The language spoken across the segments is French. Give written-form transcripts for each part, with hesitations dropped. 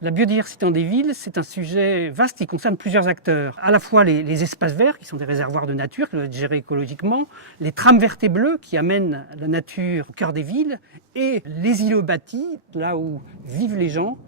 La biodiversité dans des villes, c'est un sujet vaste qui concerne plusieurs acteurs. À la fois les espaces verts, qui sont des réservoirs de nature, qui doivent être gérés écologiquement, les trames vertes et bleues, qui amènent la nature au cœur des villes, et les îlots bâtis, là où vivent les gens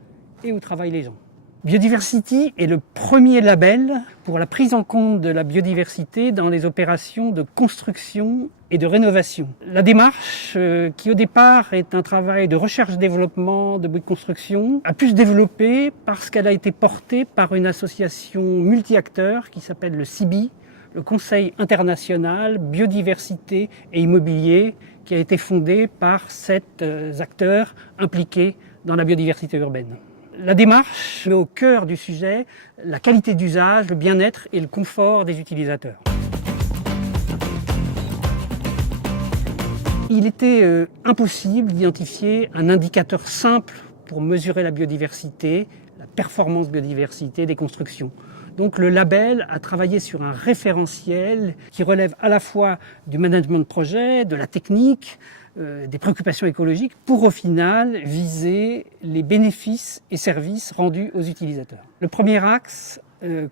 et où travaillent les gens. Biodiversity est le premier label pour la prise en compte de la biodiversité dans les opérations de construction et de rénovation. La démarche, qui au départ est un travail de recherche-développement de construction, a pu se développer parce qu'elle a été portée par une association multi-acteurs qui s'appelle le CIBI, le Conseil international biodiversité et immobilier, qui a été fondé par 7 acteurs impliqués dans la biodiversité urbaine. La démarche met au cœur du sujet la qualité d'usage, le bien-être et le confort des utilisateurs. Il était impossible d'identifier un indicateur simple pour mesurer la biodiversité, la performance biodiversité des constructions. Donc le label a travaillé sur un référentiel qui relève à la fois du management de projet, de la technique, des préoccupations écologiques, pour au final viser les bénéfices et services rendus aux utilisateurs. Le premier axe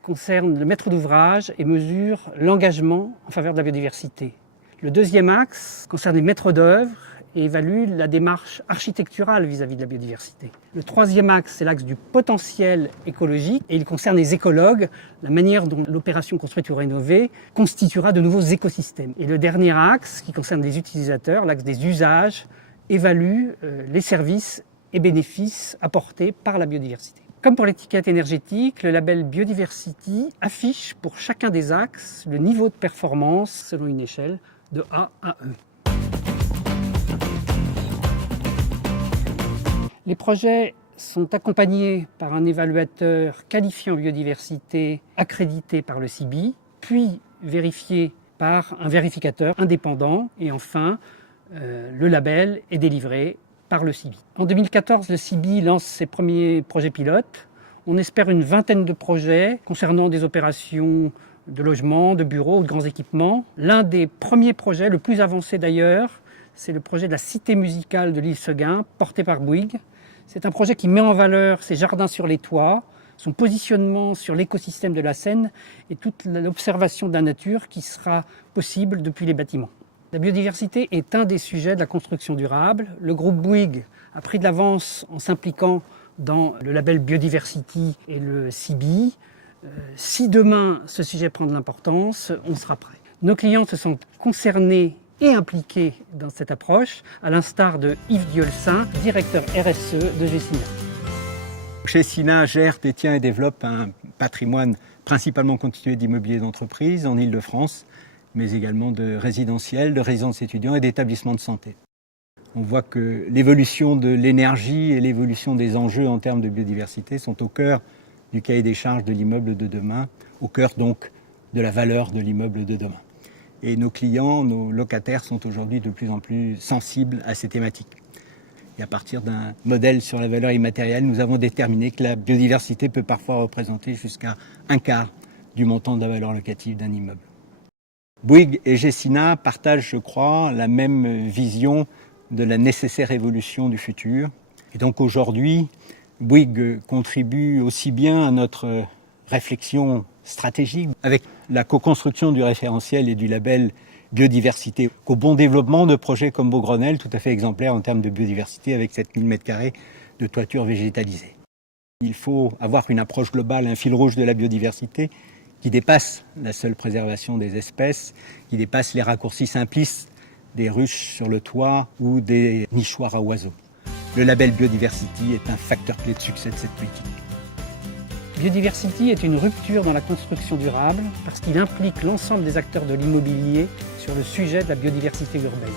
concerne le maître d'ouvrage et mesure l'engagement en faveur de la biodiversité. Le deuxième axe concerne les maîtres d'œuvre et évalue la démarche architecturale vis-à-vis de la biodiversité. Le troisième axe, c'est l'axe du potentiel écologique et il concerne les écologues, la manière dont l'opération construite ou rénovée constituera de nouveaux écosystèmes. Et le dernier axe, qui concerne les utilisateurs, l'axe des usages, évalue les services et bénéfices apportés par la biodiversité. Comme pour l'étiquette énergétique, le label Biodiversity affiche pour chacun des axes le niveau de performance selon une échelle de A à E. Les projets sont accompagnés par un évaluateur qualifié en biodiversité accrédité par le CIBI, puis vérifié par un vérificateur indépendant et enfin le label est délivré par le CIBI. En 2014, le CIBI lance ses premiers projets pilotes. On espère une vingtaine de projets concernant des opérations de logement, de bureaux ou de grands équipements. L'un des premiers projets, le plus avancé d'ailleurs, c'est le projet de la cité musicale de l'île Seguin, porté par Bouygues. C'est un projet qui met en valeur ses jardins sur les toits, son positionnement sur l'écosystème de la Seine et toute l'observation de la nature qui sera possible depuis les bâtiments. La biodiversité est un des sujets de la construction durable. Le groupe Bouygues a pris de l'avance en s'impliquant dans le label Biodiversity et le CIBI. Si demain ce sujet prend de l'importance, on sera prêt. Nos clients se sentent concernés et impliqués dans cette approche, à l'instar de Yves Diolsin, directeur RSE de Gecina. Gecina gère, détient et développe un patrimoine principalement constitué d'immobilier d'entreprise en Île-de-France, mais également de résidentiels, de résidences étudiants et d'établissements de santé. On voit que l'évolution de l'énergie et l'évolution des enjeux en termes de biodiversité sont au cœur du cahier des charges de l'immeuble de demain, au cœur donc de la valeur de l'immeuble de demain. Et nos clients, nos locataires sont aujourd'hui de plus en plus sensibles à ces thématiques. Et à partir d'un modèle sur la valeur immatérielle, nous avons déterminé que la biodiversité peut parfois représenter jusqu'à un quart du montant de la valeur locative d'un immeuble. Bouygues et Gecina partagent, je crois, la même vision de la nécessaire évolution du futur. Et donc aujourd'hui, Bouygues contribue aussi bien à notre réflexion stratégique avec la co-construction du référentiel et du label biodiversité qu'au bon développement de projets comme Beaugrenelle, tout à fait exemplaires en termes de biodiversité avec 7000 m² de toiture végétalisée. Il faut avoir une approche globale, un fil rouge de la biodiversité qui dépasse la seule préservation des espèces, qui dépasse les raccourcis simplistes des ruches sur le toit ou des nichoirs à oiseaux. Le label Biodiversity est un facteur clé de succès de cette politique. Biodiversity est une rupture dans la construction durable parce qu'il implique l'ensemble des acteurs de l'immobilier sur le sujet de la biodiversité urbaine.